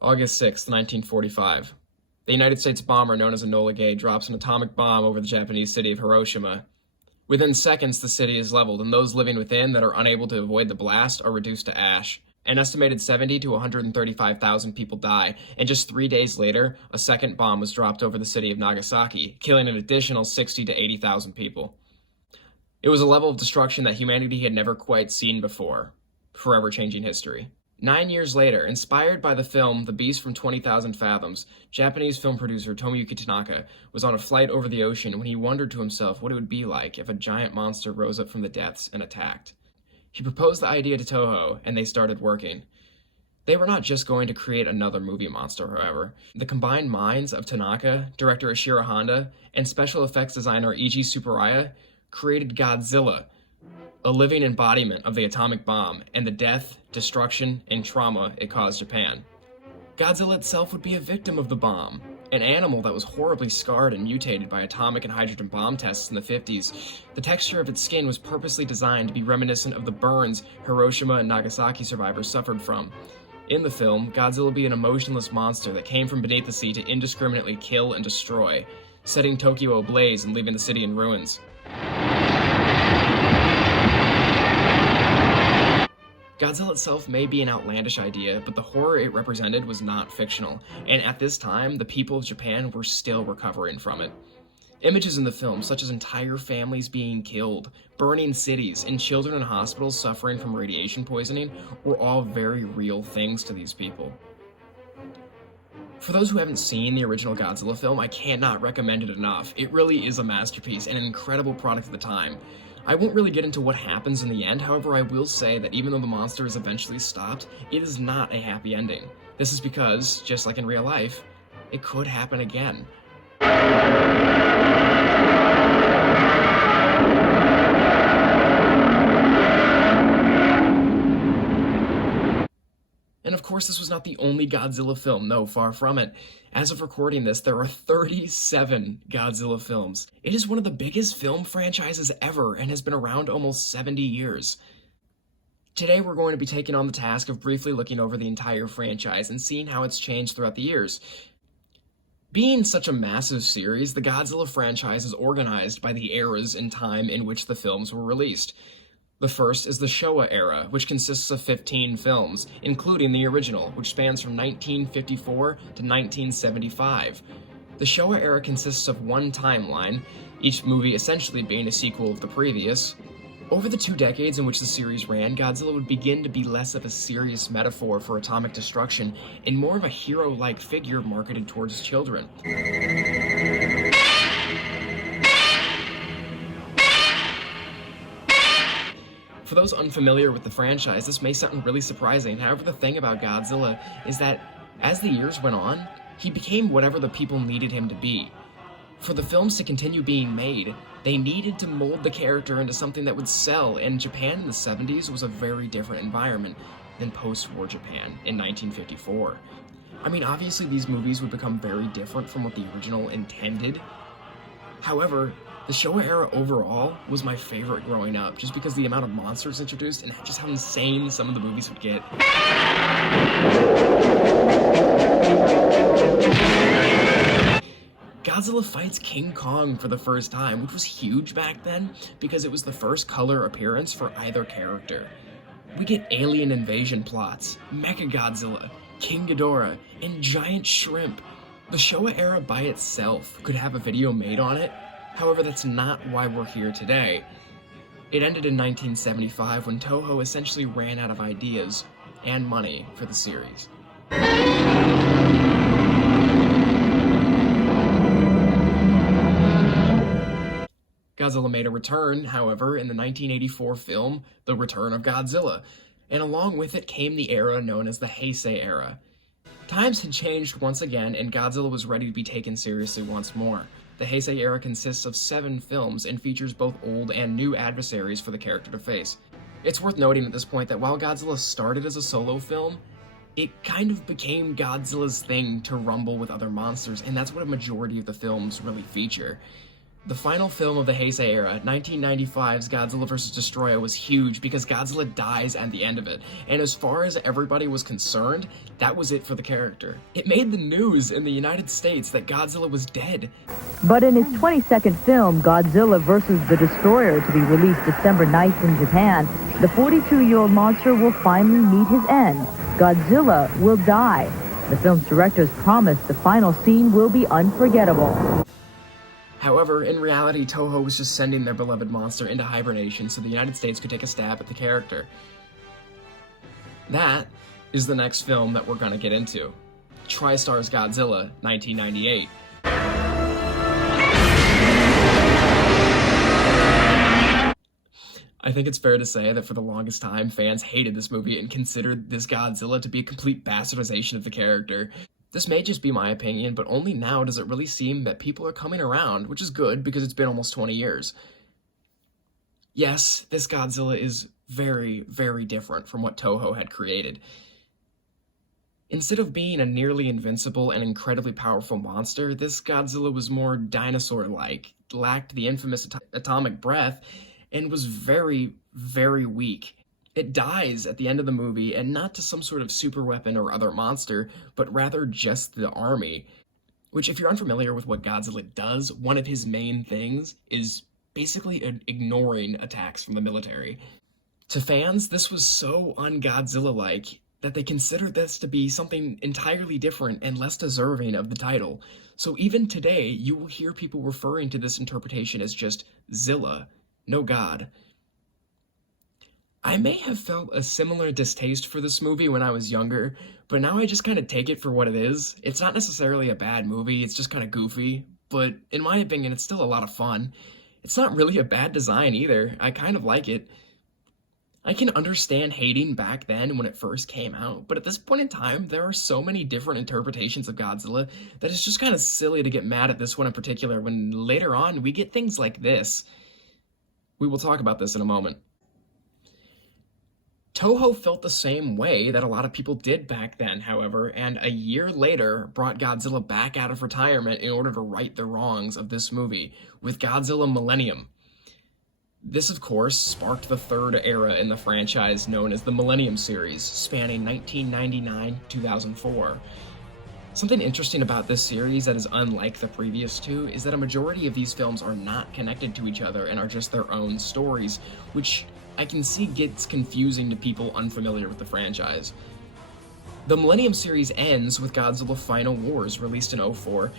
August 6, 1945. The United States bomber known as Enola Gay drops an atomic bomb over the Japanese city of Hiroshima. Within seconds, the city is leveled, and those living within that are unable to avoid the blast are reduced to ash. An estimated 70 to 135,000 people die, and just 3 days later, a second bomb was dropped over the city of Nagasaki, killing an additional 60 to 80,000 people. It was a level of destruction that humanity had never quite seen before, forever changing history. 9 years later, inspired by the film The Beast from 20,000 Fathoms, Japanese film producer Tomoyuki Tanaka was on a flight over the ocean when he wondered to himself what it would be like if a giant monster rose up from the depths and attacked. He proposed the idea to Toho, and they started working. They were not just going to create another movie monster, however. The combined minds of Tanaka, director Ishiro Honda, and special effects designer Eiji Tsuburaya created Godzilla, a living embodiment of the atomic bomb and the death, destruction, and trauma it caused Japan. Godzilla itself would be a victim of the bomb, an animal that was horribly scarred and mutated by atomic and hydrogen bomb tests in the 50s. The texture of its skin was purposely designed to be reminiscent of the burns Hiroshima and Nagasaki survivors suffered from. In the film, Godzilla would be an emotionless monster that came from beneath the sea to indiscriminately kill and destroy, setting Tokyo ablaze and leaving the city in ruins. Godzilla itself may be an outlandish idea, but the horror it represented was not fictional, and at this time, the people of Japan were still recovering from it. Images in the film, such as entire families being killed, burning cities, and children in hospitals suffering from radiation poisoning, were all very real things to these people. For those who haven't seen the original Godzilla film, I cannot recommend it enough. It really is a masterpiece and an incredible product of the time. I won't really get into what happens in the end, however I will say that even though the monster is eventually stopped, it is not a happy ending. This is because, just like in real life, it could happen again. And of course, this was not the only Godzilla film, no, far from it. As of recording this, there are 37 Godzilla films. It is one of the biggest film franchises ever and has been around almost 70 years. Today, we're going to be taking on the task of briefly looking over the entire franchise and seeing how it's changed throughout the years. Being such a massive series, the Godzilla franchise is organized by the eras in time in which the films were released. The first is the Showa era, which consists of 15 films, including the original, which spans from 1954 to 1975. The Showa era consists of one timeline, each movie essentially being a sequel of the previous. Over the 2 decades in which the series ran, Godzilla would begin to be less of a serious metaphor for atomic destruction and more of a hero-like figure marketed towards children. For those unfamiliar with the franchise, this may sound really surprising. However, the thing about Godzilla is that as the years went on, he became whatever the people needed him to be. For the films to continue being made, they needed to mold the character into something that would sell, and Japan in the 70s was a very different environment than post-war Japan in 1954. I mean, obviously these movies would become very different from what the original intended. However, the Showa era overall was my favorite growing up, just because the amount of monsters introduced and just how insane some of the movies would get. Godzilla fights King Kong for the first time, which was huge back then, because it was the first color appearance for either character. We get alien invasion plots, Mechagodzilla, King Ghidorah, and giant shrimp. The Showa era by itself could have a video made on it. However, that's not why we're here today. It ended in 1975 when Toho essentially ran out of ideas and money for the series. Godzilla made a return, however, in the 1984 film, The Return of Godzilla, and along with it came the era known as the Heisei era. Times had changed once again, and Godzilla was ready to be taken seriously once more. The Heisei era consists of 7 films and features both old and new adversaries for the character to face. It's worth noting at this point that while Godzilla started as a solo film, it kind of became Godzilla's thing to rumble with other monsters, and that's what a majority of the films really feature. The final film of the Heisei era, 1995's Godzilla vs. Destroyer, was huge because Godzilla dies at the end of it, and as far as everybody was concerned, that was it for the character. It made the news in the United States that Godzilla was dead. But in his 22nd film, Godzilla vs. the Destroyer, to be released December 9th in Japan, the 42-year-old monster will finally meet his end. Godzilla will die. The film's directors promise the final scene will be unforgettable. However, in reality, Toho was just sending their beloved monster into hibernation so the United States could take a stab at the character. That is the next film that we're going to get into. TriStar's Godzilla, 1998. I think it's fair to say that for the longest time, fans hated this movie and considered this Godzilla to be a complete bastardization of the character. This may just be my opinion, but only now does it really seem that people are coming around, which is good because it's been almost 20 years. Yes, this Godzilla is very, very different from what Toho had created. Instead of being a nearly invincible and incredibly powerful monster, this Godzilla was more dinosaur-like, lacked the infamous atomic breath, and was very, very weak. It dies at the end of the movie, and not to some sort of super weapon or other monster, but rather just the army. Which, if you're unfamiliar with what Godzilla does, one of his main things is basically ignoring attacks from the military. To fans, this was so un-Godzilla-like that they considered this to be something entirely different and less deserving of the title. So even today, you will hear people referring to this interpretation as just Zilla, no God. I may have felt a similar distaste for this movie when I was younger, but now I just kind of take it for what it is. It's not necessarily a bad movie, it's just kind of goofy, but in my opinion, it's still a lot of fun. It's not really a bad design either, I kind of like it. I can understand hating back then when it first came out, but at this point in time, there are so many different interpretations of Godzilla that it's just kind of silly to get mad at this one in particular when later on we get things like this. We will talk about this in a moment. Toho felt the same way that a lot of people did back then, however, and a year later brought Godzilla back out of retirement in order to right the wrongs of this movie, with Godzilla Millennium. This, of course, sparked the third era in the franchise known as the Millennium series, spanning 1999 to 2004. Something interesting about this series that is unlike the previous two is that a majority of these films are not connected to each other and are just their own stories, which I can see gets confusing to people unfamiliar with the franchise. The Millennium series ends with Godzilla Final Wars, released in 2004,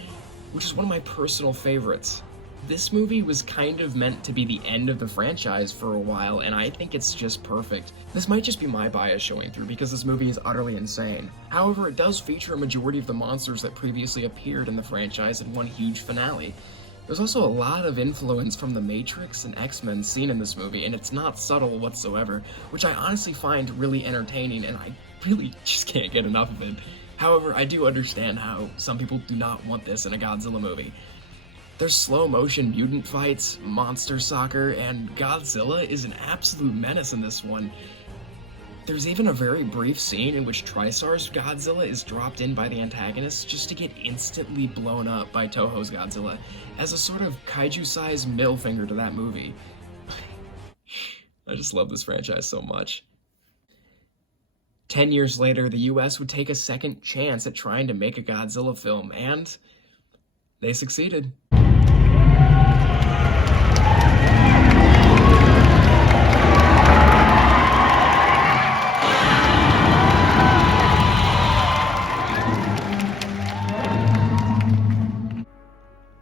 which is one of my personal favorites. This movie was kind of meant to be the end of the franchise for a while, and I think it's just perfect. This might just be my bias showing through because this movie is utterly insane. However, it does feature a majority of the monsters that previously appeared in the franchise in one huge finale. There's also a lot of influence from The Matrix and X-Men seen in this movie, and it's not subtle whatsoever, which I honestly find really entertaining, and I really just can't get enough of it. However, I do understand how some people do not want this in a Godzilla movie. There's slow-motion mutant fights, monster soccer, and Godzilla is an absolute menace in this one. There's even a very brief scene in which TriStar's Godzilla is dropped in by the antagonist just to get instantly blown up by Toho's Godzilla, as a sort of kaiju-sized middle finger to that movie. I just love this franchise so much. 10 years later, the US would take a second chance at trying to make a Godzilla film, and they succeeded.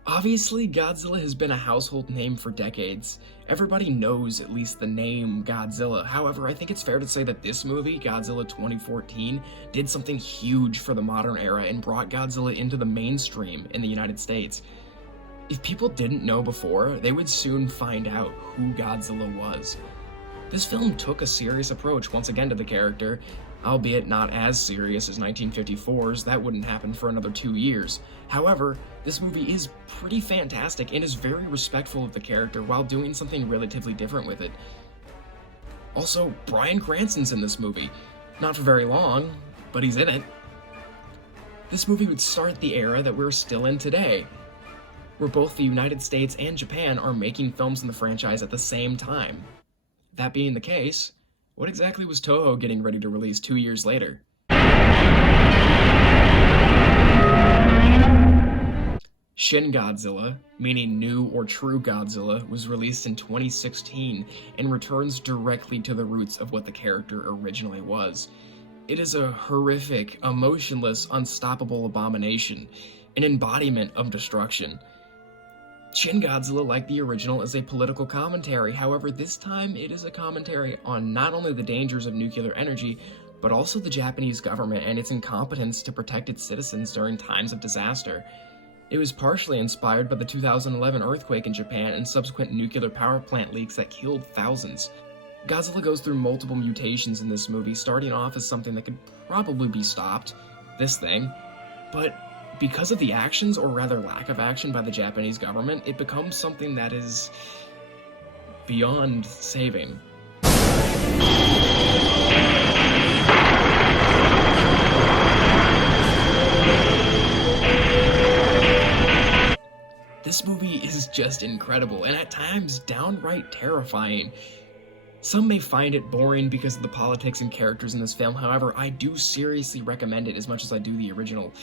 Obviously, Godzilla has been a household name for decades. Everybody knows at least the name Godzilla. However, I think it's fair to say that this movie, Godzilla 2014, did something huge for the modern era and brought Godzilla into the mainstream in the United States. If people didn't know before, they would soon find out who Godzilla was. This film took a serious approach once again to the character, albeit not as serious as 1954's, that wouldn't happen for another 2 years. However, this movie is pretty fantastic and is very respectful of the character while doing something relatively different with it. Also, Bryan Cranston's in this movie. Not for very long, but he's in it. This movie would start the era that we're still in today. where both the United States and Japan are making films in the franchise at the same time. That being the case, what exactly was Toho getting ready to release 2 years later? Shin Godzilla, meaning New or True Godzilla, was released in 2016 and returns directly to the roots of what the character originally was. It is a horrific, emotionless, unstoppable abomination, an embodiment of destruction. Shin Godzilla, like the original, is a political commentary. However, this time it is a commentary on not only the dangers of nuclear energy, but also the Japanese government and its incompetence to protect its citizens during times of disaster. It was partially inspired by the 2011 earthquake in Japan and subsequent nuclear power plant leaks that killed thousands. Godzilla goes through multiple mutations in this movie, starting off as something that could probably be stopped, this thing, but because of the actions, or rather lack of action, by the Japanese government, it becomes something that is beyond saving. This movie is just incredible, and at times downright terrifying. Some may find it boring because of the politics and characters in this film. However, I do seriously recommend it as much as I do the original.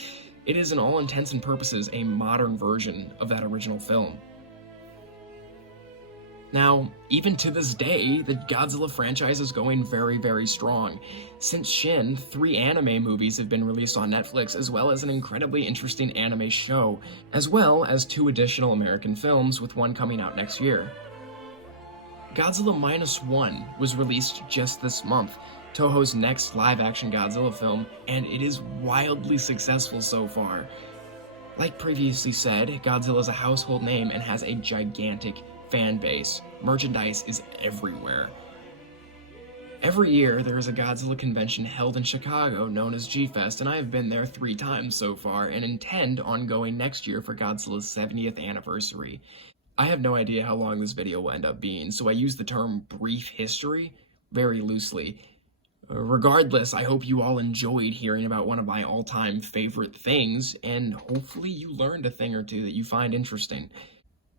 It is, in all intents and purposes, a modern version of that original film. Now, even to this day, the Godzilla franchise is going very, very strong. Since Shin, 3 anime movies have been released on Netflix, as well as an incredibly interesting anime show, as well as 2 additional American films, with one coming out next year. Godzilla Minus One was released just this month, Toho's next live-action Godzilla film, and it is wildly successful so far. Like previously said, Godzilla is a household name and has a gigantic fan base. Merchandise is everywhere. Every year, there is a Godzilla convention held in Chicago known as G-Fest, and I have been there 3 times so far and intend on going next year for Godzilla's 70th anniversary. I have no idea how long this video will end up being, so I use the term brief history very loosely. Regardless, I hope you all enjoyed hearing about one of my all-time favorite things, and hopefully you learned a thing or two that you find interesting.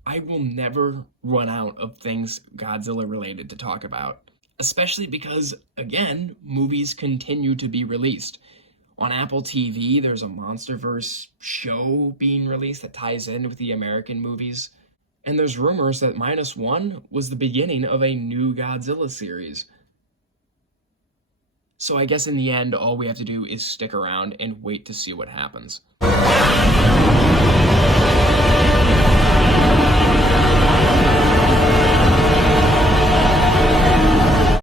I will never run out of things Godzilla related to talk about, especially because, again, movies continue to be released. On Apple TV, there's a MonsterVerse show being released that ties in with the American movies, and there's rumors that Minus One was the beginning of a new Godzilla series. So I guess in the end, all we have to do is stick around and wait to see what happens.